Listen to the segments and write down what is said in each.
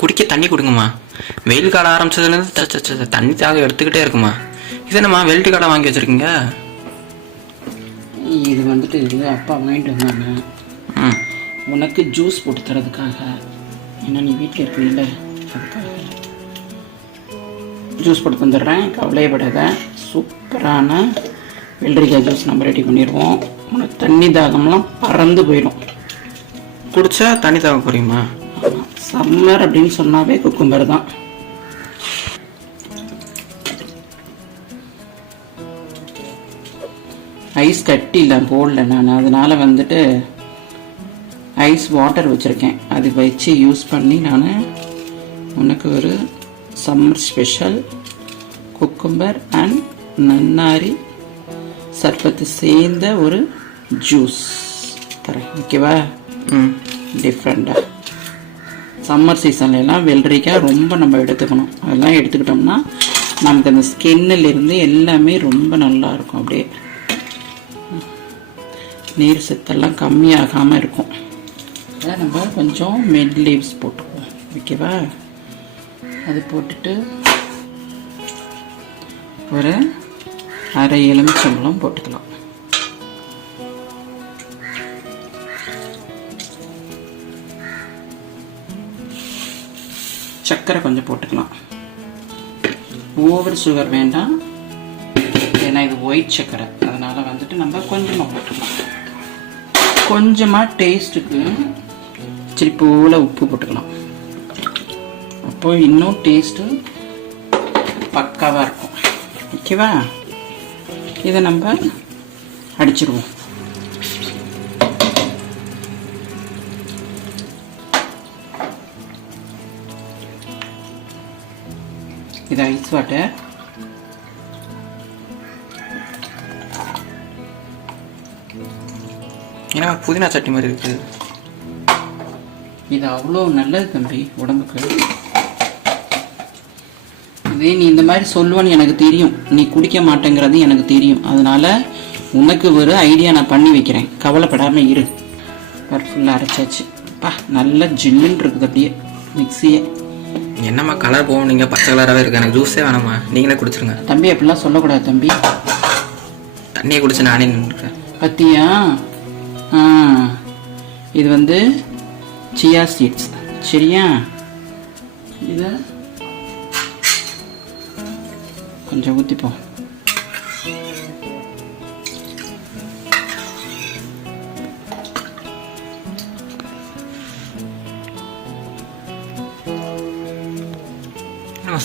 குடிக்க தண்ணி கொடுங்கம்மா. வெயில் காலம் ஆரம்பிச்சதுலேருந்து தண்ணி தாக எடுத்துக்கிட்டே இருக்குமா. இது என்னம்மா வெல்ட்டு காடை வாங்கி வச்சுருக்கீங்க? இது வந்துட்டு அப்பா வாங்கிட்டு வந்தாங்க உனக்கு ஜூஸ் போட்டு தரதுக்காக. ஏன்னா நீ வீட்டில் இருக்கிறீங்கள, அதுக்காக ஜூஸ் போட்டு தந்துடுறேன். கவலையப்படாத. சூப்பரான வெள்ளரிக்காய் ஜூஸ் நம்ம ரெடி பண்ணிடுவோம். உனக்கு தண்ணி தாகம்லாம் பறந்து போயிடும். குடிச்சா தண்ணி தாகம் குறையுமா? சம்மர் அப்படின்னு சொன்னாவே குக்கும்பர் தான். ஐஸ் கட்டி இல்லை போடல நான், அதனால் வந்துட்டு ஐஸ் வாட்டர் வச்சுருக்கேன். அது வச்சு யூஸ் பண்ணி நான் உனக்கு ஒரு சம்மர் ஸ்பெஷல் குக்கும்பர் அண்ட் நன்னாரி சர்பத்து சேர்ந்த ஒரு ஜூஸ் தரேன். ஓகேவா? டிஃப்ரெண்ட்டாக சம்மர் சீசன்லாம் வெள்ளரிக்காய் ரொம்ப நம்ம எடுத்துக்கணும். அதெல்லாம் எடுத்துக்கிட்டோம்னா நமக்கு அந்த ஸ்கின்னிலிருந்து எல்லாமே ரொம்ப நல்லாயிருக்கும். அப்படியே நீர் சத்தெல்லாம் கம்மியாகாமல் இருக்கும். அதை நம்ம கொஞ்சம் மெட் லீவ்ஸ் போட்டுக்குவோம். ஓகேவா? அது போட்டுட்டு ஒரு அரை எலுமிச்சம்பழம் போட்டுக்கலாம். சர்க்கரை கொஞ்சம் போட்டுக்கலாம். ஓவர் சுகர் வேண்டாம், ஏன்னா இது ஒயிட் சர்க்கரை. அதனால் வந்துட்டு நம்ம கொஞ்சமாக போட்டுக்கலாம். கொஞ்சமாக டேஸ்ட்டுக்கு சரி போல் உப்பு போட்டுக்கலாம். அப்போ இன்னும் டேஸ்ட்டு பக்காவாக இருக்கும். ஓகேவா? இதை நம்ம அடிச்சிடுவோம். இது ஐஸ் வாட்டர். ஏன்னா புதினா சட்னி மாதிரி இருக்குது. இது அவ்வளோ நல்லது தம்பி உடம்புக்கு. இதே நீ இந்த மாதிரி சொல்லுவேன்னு எனக்கு தெரியும், நீ குடிக்க மாட்டேங்கிறது எனக்கு தெரியும். அதனால உனக்கு ஒரு ஐடியா நான் பண்ணி வைக்கிறேன். கவலைப்படாமல் இரு. ஃபுல்லாக அரைச்சாச்சு. நல்லா ஜில்லுன்னு இருக்குது அப்படியே மிக்சியே. என்னம்மா கலர் போகும், நீங்கள் பச்சை கலராகவே இருக்கு. எனக்கு ஜூஸே வேணாம்மா, நீங்களே குடிச்சிருங்க. தம்பி அப்படிலாம் சொல்லக்கூடாது தம்பி. தண்ணியை குடிச்சு நானே நின்றுக்கிறேன். பத்தியா? இது வந்து சியா சீட்ஸ். சரியா? இதை கொஞ்சம் ஊற்றிப்போம்.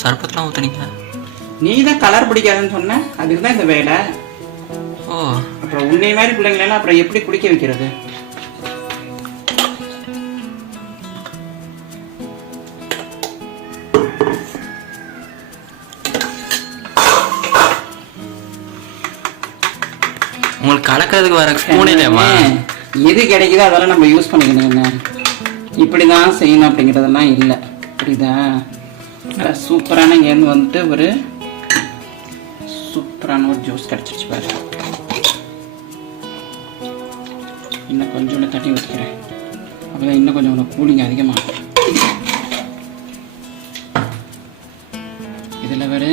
சர்பத்தெலாம் ஊற்றுனீங்க? நீ தான் கலர் பிடிக்காதுன்னு சொன்ன, அதுக்கு தான் இந்த வேலை. ஓ, அப்புறம் உன்னை மாதிரி பிள்ளைங்களெல்லாம் அப்புறம் எப்படி குடிக்க வைக்கிறது? உங்களுக்கு கலக்கிறதுக்கு வர ஸ்பூனே இல்லையாம்மா? எது கிடைக்குதோ அதெல்லாம் நம்ம யூஸ் பண்ணிக்கணும். என்ன இப்படி தான் செய்யணும் அப்படிங்கிறதெல்லாம் இல்லை. புரியுதா? சூப்பரான இங்கேருந்து வந்துட்டு ஒரு சூப்பரான ஒரு ஜூஸ் கிடச்சிருச்சு பாரு. இன்னும் கொஞ்சோண்டு தட்டி ஊற்றிக்கிறேன். அப்போ தான் இன்னும் கொஞ்சம் உனக்கு கூலிங் அதிகமாகும். இதில் வேறு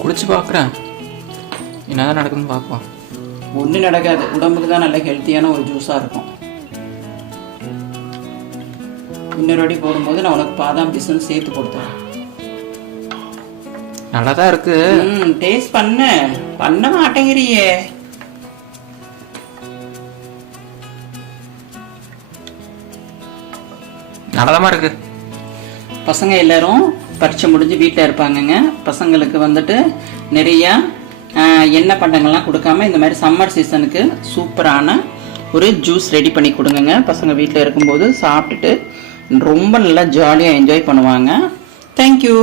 குடிச்சு பார்க்குறேன், என்னதான் நடக்குதுன்னு பார்ப்போம். ஒன்றும் நடக்காது. உடம்புக்கு தான் நல்ல ஹெல்த்தியான ஒரு ஜூஸாக இருக்கும். இன்னொரு வாட்டி போடும்போது நான் உனக்கு பாதாம் பிஸ்னு சேர்த்து கொடுத்தேன். நல்லா தான் இருக்கு. டேஸ்ட் பண்ண மாட்டேங்கிறியே. நல்லதாமா இருக்கு. பசங்க எல்லாரும் பரீட்சை முடிஞ்சு வீட்டில் இருப்பாங்கங்க. பசங்களுக்கு வந்துட்டு நிறையா எண்ணெய் பண்டங்கள்லாம் கொடுக்காம இந்த மாதிரி சம்மர் சீசனுக்கு சூப்பரான ஒரு ஜூஸ் ரெடி பண்ணி கொடுங்க. பசங்க வீட்டில் இருக்கும்போது சாப்பிட்டுட்டு ரொம்ப நல்லா ஜாலியாக என்ஜாய் பண்ணுவாங்க. தேங்க்யூ.